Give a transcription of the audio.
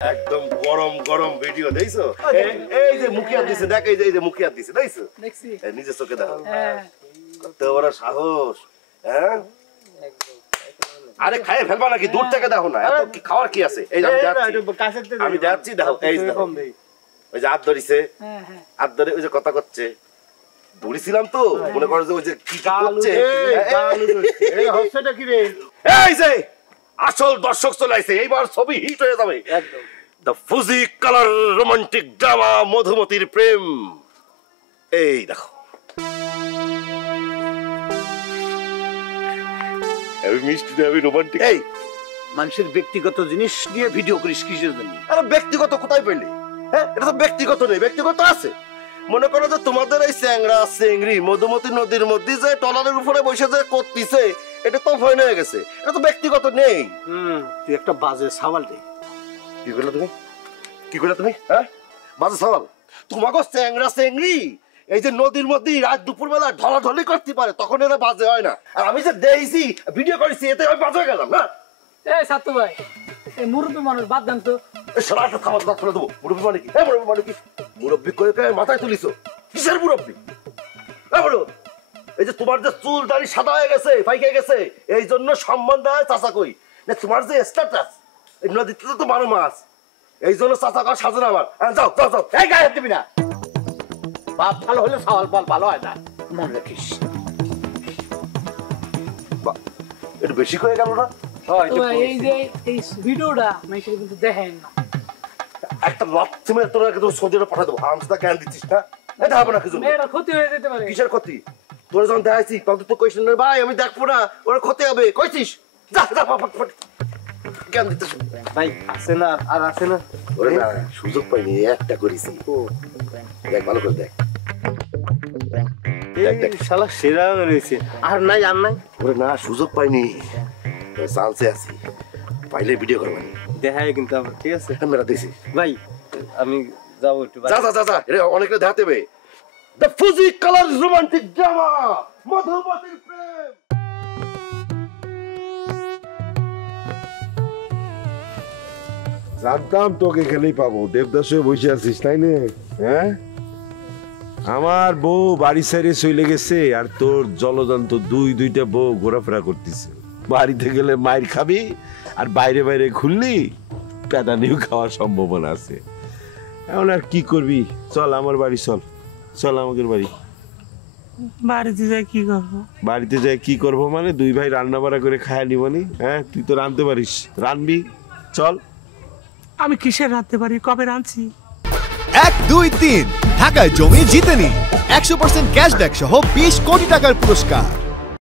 একদম গরম গরম ভিডিও দেখছো? এই যে মুখিয়া দিছে, দেখ এই যে মুখিয়া দিছে, দেখছো? দেখছি, নিজে চোখে দেখো। কত বড় সাহস! হ্যাঁ, আরে খায় ফেলবা নাকি? দূর থেকে দেখো না, এত কি খাওয়ার কি আছে? এই আমি যাচ্ছি, দেখো এই দেখো, ওই যে হাত ধরিছে, হাত ধরে ওই যে কথা করছে, ধরেছিলাম তো, মনে করো যে ওই যে কি করছে। এই হচ্ছেটা কি রে? এই যে আসল দর্শক চলে আসছে, এইবার ছবি হিট হয়ে যাবে একদম। The Fuji colour romantic drama মধুমতির প্রেম। এই দেখো, আমি মিষ্টি, আমি রোমান্টিক। এই মানুষের ব্যক্তিগত জিনিস নিয়ে ভিডিও করিস কিসের জন্য? আরে ব্যক্তিগত কোথায় পেলে? হ্যাঁ, এটা তো ব্যক্তিগত নেই, ব্যক্তিগত আছে। মনে করো যে তোমাদের এই চ্যাংরা চেংড়ি মধুমতি নদীর মধ্যে যে টলারের উপরে বসে যে করতেছে, এটা তো ভয় হয়ে গেছে, এটা তো ব্যক্তিগত নেই। তুই একটা বাজে সওয়াল রে। কি করলে তুমি? কি করলে তুমি? হ্যাঁ, বাজে সওয়াল। তোমাকে চ্যাংরা চেংড়ি এই যে নদীর মধ্যে রাত দুপুর বেলা ঢলাঢলি করতে পারে, তখন এরা বাজে হয় না। আর আমি যে দেখছি ভিডিও করেছি, এতে আমি বাজে হয়ে গেলাম না? এই সাতু ভাই, এই মুরব্বী মানুষ বাদ দেন তো। সারাটা খাবার দাঁত ফেলে দেবো। মুরব্বী মানে কি? হ্যাঁ, মুরব্বী মানে কি? মুরব্বী করে মাথায় তুলিছো? কিসের মুরব্বী? হ্যাঁ বলো, এই যে তোমার যে চুল দাড়ি সাদা হয়ে গেছে, ফাইকে গেছে, এই জন্য সম্মান দেয় চাচা কই না। তোমার যে স্ট্যাটাস, এই নদীতে তো বারো মাছ, এই জন্য চাচা কর সাজে না আমার। যাও যাও যাও, এই গায়ে দিবি না। বাপ ভালো হলে সওয়াল বল ভালো হয় না, মনে রাখিস। একটু বেশি হয়ে গেল না? এই যে এই ভিডিওটা মানুষের কিন্তু দেখেন না। একটা লাথি মেরে তোরা কিন্তু সৌদি আরব পাঠা দেবো। হামসা জ্ঞান দিচ্ছিস না? এটা হবে না কিছু। মেয়েরা ক্ষতি হয়ে যেতে পারে। কিসের ক্ষতি? তোরা যখন দেখাইছি তখন তো কইস না ভাই আমি দেখবো না, ওরা ক্ষতি হবে কইছিস? যা যা ফটফট জ্ঞান দিতেছ ভাই। আছে না আর আছে না? ওরে না, সুযোগ পাইনি, একটা করেছি। দেখ ভালো করে দেখ। শালা সেরা রয়েছে। আর নাই আর নাই। ওরে না, সুযোগ পাইনি, চান্সে আছি, পাইলে ভিডিও করবানি। দেখায় কিন্তু আবার, ঠিক আছে? মেরা দিছি ভাই, আমি যাবো একটু। যা যা যা যা, এটা অনেকটা দেখাতে হবে। The Fuji colour romantic drama মধুমতির প্রেম। জানতাম তোকে এখানেই পাবো। দেবদাসে বসে আছিস তাই না? হ্যাঁ, আমার বউ বাড়ি সাইডে চলে গেছে, আর তোর জলদান্ত দুইটা বউ ঘোরাফেরা করতেছে। বাড়িতে গেলে মায়ের খাবি, আর বাইরে বাইরে খুললি পেদানিও খাওয়ার সম্ভাবনা আছে। এখন আর কি করবি? চল আমার বাড়ি, চল চল আমাদের বাড়ি। বাড়িতে যাই কি করবো? বাড়িতে যাই কি করবো মানে, দুই ভাই রান্না বাড়া করে খায় নিবনি। হ্যাঁ, তুই তো রাঁধতে পারিস, রাঁধবি, চল। আমি কিসের রাঁধতে পারি? কবে রাঁধছি? 1, 2, 3 ঢাকায় জমি জিতে নি 100% ক্যাশব্যাক সহ 20 কোটি টাকার পুরস্কার।